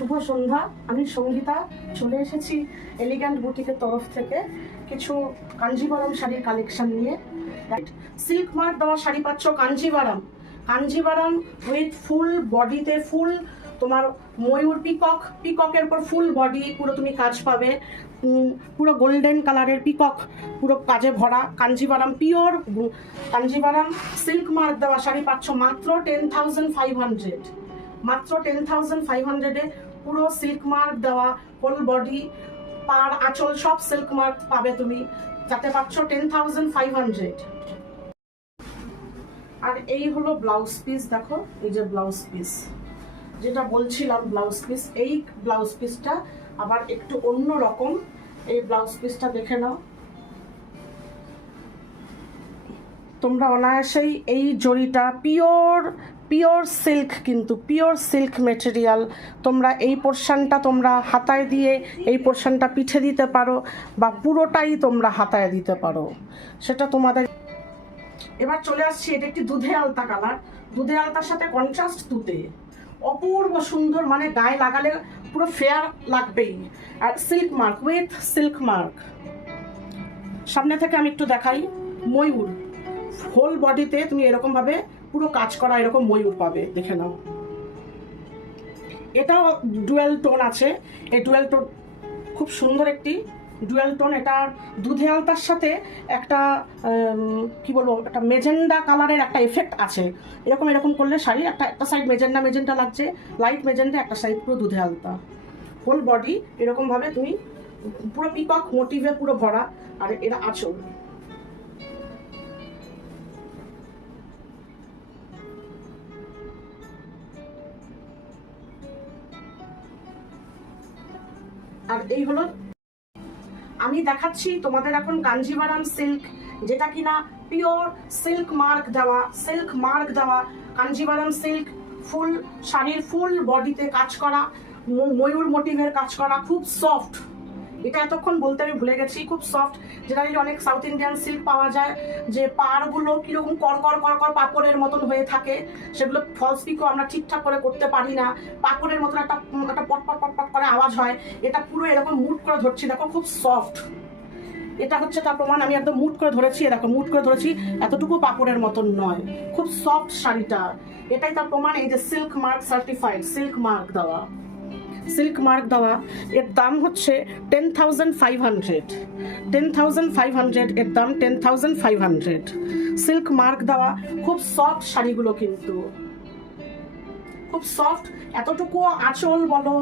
শুভ সন্ধ্যা। আমি সঙ্গীতা চলে এসেছি এলিগ্যান্ট বুটিকের তরফ থেকে কিছু কাঞ্জিভারাম শাড়ির কালেকশন নিয়ে। সিল্ক মার্ক দেওয়া শাড়ি পাচ্ছ কাঞ্জিভারাম উইথ ফুল বডিতে ফুল তোমার ময়ূর পিককের উপর ফুল বডি পুরো তুমি কাজ পাবে, পুরো গোল্ডেন কালারের পিকক পুরো কাজে ভরা Kanjivaram pure Kanjivaram silk mark দেওয়া শাড়ি পাচ্ছ মাত্র 10,500, মাত্র 10,500-এ পুরো সিল্ক মার্ক দেওয়া হোল বডি পার আঁচল সব সিল্ক মার্ক পাবে তুমি, যাতে পাচ্ছ 10,500। আর এই হলো ব্লাউজ পিস, দেখো এই যে ব্লাউজ পিস যেটা বলছিলাম, ব্লাউজ পিস এই ব্লাউজ পিসটা আবার একটু অন্য রকম। এই ব্লাউজ পিসটা দেখে নাও, তোমরা অনায়াসেই এই জরিটা পিওর সিল্ক, কিন্তু পিওর সিল্ক মেটেরিয়াল। তোমরা এই পোর্শনটা তোমরা হাতায় দিয়ে এই পোর্শনটা পিঠে দিতে পারো বা পুরোটাই তোমরা হাতায় দিতে পারো, সেটা তোমাদের। এবার চলে আসছি, এটা একটি দুধে আলতা কালার, দুধে আলতার সাথে কন্ট্রাস্ট তুতে অপূর্ব সুন্দর, মানে গায়ে লাগালে পুরো ফেয়ার লাগবেই। আর silk mark with silk mark. সামনে থেকে আমি একটু দেখাই, ময়ূর হোল বডিতে তুমি এরকম ভাবে পুরো কাজ করা এরকম ময়ূর পাবে, দেখে নাও। এটাও ডুয়েল টোন আছে, এই ডুয়েল টোন খুব সুন্দর একটি ডুয়েল টোন। এটা দুধে আলতার সাথে একটা কি বলবো, একটা মেজেন্ডা কালারের একটা এফেক্ট আছে। এরকম করলে শাড়ি একটা সাইড মেজেন্ডা লাগছে, লাইট মেজেন্ডা, একটা সাইড পুরো দুধে আলতা। হোল বডি এরকম ভাবে তুমি পুরো পিকক মোটিভে পুরো ভরা। আর এরা আঁচল, আর এই হলো আমি দেখাচ্ছি তোমাদের এখন কাঞ্জিভারাম সিল্ক, যেটা কিনা পিওর সিল্ক মার্ক দেওয়া কাঞ্জিভারাম সিল্ক, ফুল শাড়ির ফুল বডিতে কাজ করা, ময়ূর মোটিভের কাজ করা, খুব সফট। এটা এতক্ষণ বলতে আমি ভুলে গেছি, খুব সফট। জেনারেলি অনেক সাউথ ইন্ডিয়ান সিল্ক পাওয়া যায় যে পাড়গুলো কিরকম কড়কড় পাপড়ের মতন হয়ে থাকে, সেগুলো ফলস পিকও আমরা ঠিকঠাক করে করতে পারি না, পাপড়ের মতন একটা পটপট করে আওয়াজ হয়। এটা পুরো এরকম মুট করে ধরছি, দেখো খুব সফট। এটা হচ্ছে তার প্রমাণ, আমি একদম মুট করে ধরেছি, দেখো মুট করে ধরেছি, এতটুকু পাপড়ের মতন নয়, খুব সফট শাড়িটা। এটাই তার প্রমাণ, এই যে silk mark certified, silk mark দেওয়া। এর দাম হচ্ছে 10,500, এর দাম 10,500। সিল্ক মার্ক দেওয়া খুব সফট শাড়িগুলো, কিন্তু খুব সফট। এতটুকু আঁচল বলো